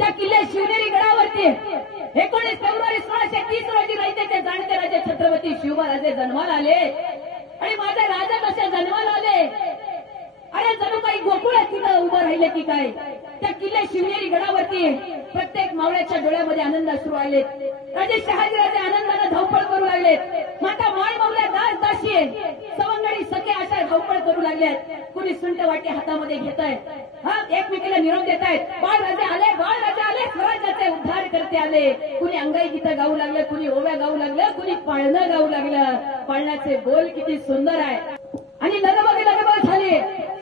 त्या किल्ले शिवनेरी गडावरती 19 फेब्रुवारी 1630 रोजी रायतेचे जाणते राजे छत्रपती शिवराजे जन्माला आले आणि माझे राजा कसे जन्माला आले। अरे जणू काही गोकुळ तिथं उभं राहिले की काय। त्या किल्ले शिवनेरी गडावरती प्रत्येक मावळ्याच्या डोळ्यामध्ये आनंद अश्रू आले। राजे शहाजीराजे आनंदाने धावपळ करू लागले। माता माय मावल्या दास दासी सवंगडी सखे अशा धावपळ करू लागल्यात। कुणी सुंट वाटी हातामध्ये घेत आहे, हा एकमेकीला निरोप देत आहेत। बाळराजे आले, बाळराजे आले, स्वराज्याचे उद्धार करते आले। कुणी अंगाई गीतं गाऊ लागलं, कुणी ओव्या गाऊ लागलं, कुणी पाळणं गाऊ लागलं। पाळण्याचे बोल किती सुंदर आहे आणि लगबग झाले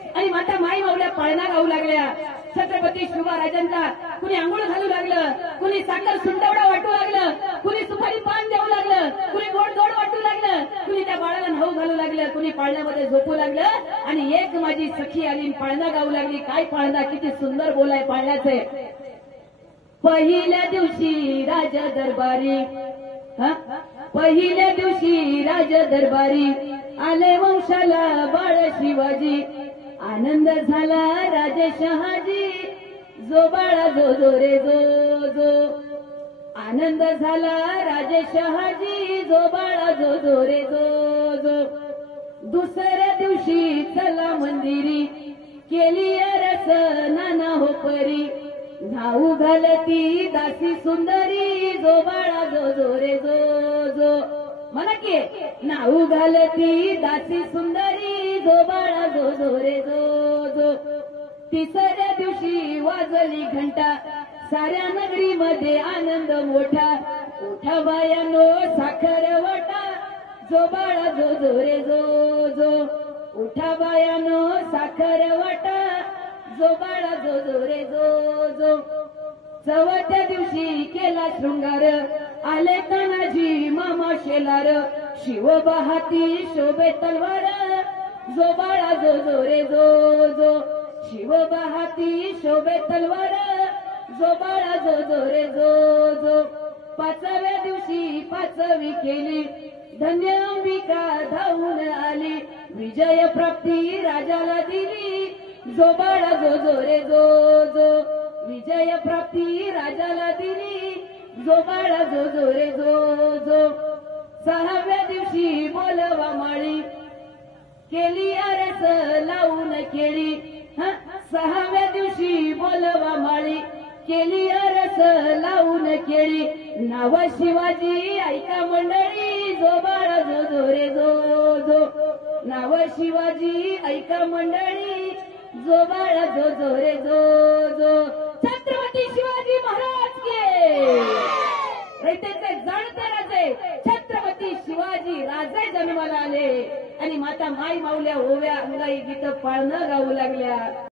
आणि माता माई मावल्या पाळणा गाऊ लागल्या। छत्रपती शिवराजांचा कुणी आंघोळ घालू लागलं, कुणी साखर सुंटवडा वाटू लागलं, कुणी सुपारी पान देऊ लागलं, कुणी गोड गोड वाटू लागलं, कुणी त्या बाळाला न्हाऊ घालू लागलं, कुणी पाळण्यामध्ये झोपू लागलं आणि एक माझी सखी आली पाळणा गाऊ लागली। काय पाळणा, किती सुंदर बोल आहे पाळण्याचे। पहिल्या दिवशी राज दरबारी, पहिल्या दिवशी राज दरबारी आले वंशाला बाळ शिवाजी। आनंद झाला राजे शहाजी, जो बाळा जो जो रे जो जो। आनंद झाला राजे शहाजी, जो बाळा जो जो रे जो जो। दुसऱ्या दिवशी चला मंदिरी केली अरस नाना हो परी। न्हाऊ घालती दासी सुंदरी, जो बाळा जो जो रे जो जो। म्हणा की न्हाऊ घालती दासी सुंदरी, जो बाळा जो जो रे जो जो। तिसऱ्या दिवशी वाजली घंटा, साऱ्या नगरीमध्ये आनंद मोठा। उठा बायानो साखर वाटा, जो बाळा जो जो रे जो जो। उठा बायानो साखर वाटा, जो बाळा जो जो रे जो जो। चौथ्या दिवशी केला शृंगार, आले तानाजी मामा शेलार। शिव बहाती शोभे तलवार, जो बाळा जो जो रे जो जो। शिव बहाती शोभे तलवार, जो बाळा जो जो रे जो जो। पाचव्या दिवशी पाचवी केली, धन्य अंबिका धावून आली। विजय प्राप्ती राजाला दिली, जो बाळा जो जो रे जो जो। विजय प्राप्ती राजाला दिली, जो बाळा जो जो रे जो जो। सहाव्या दिवशी बोलवा माळी, केली अरस लावून केळी। सहाव्या दिवशी बोलवा माळी, केली अरस लावून केळी। नाव शिवाजी ऐका मंडळी, जो बाळा जो जो रे जो जो। नाव शिवाजी ऐका मंडळी, जो बाळा जो जो रे जो जो। छत्रपती शिवाजी महाराज के रयतेचे जाणते राजे छत्रपती शिवाजी राजे जन्माला आले आणि माता माई मावल्या ओव्या अंगाई गीत पाळणं गाऊ लागल्या।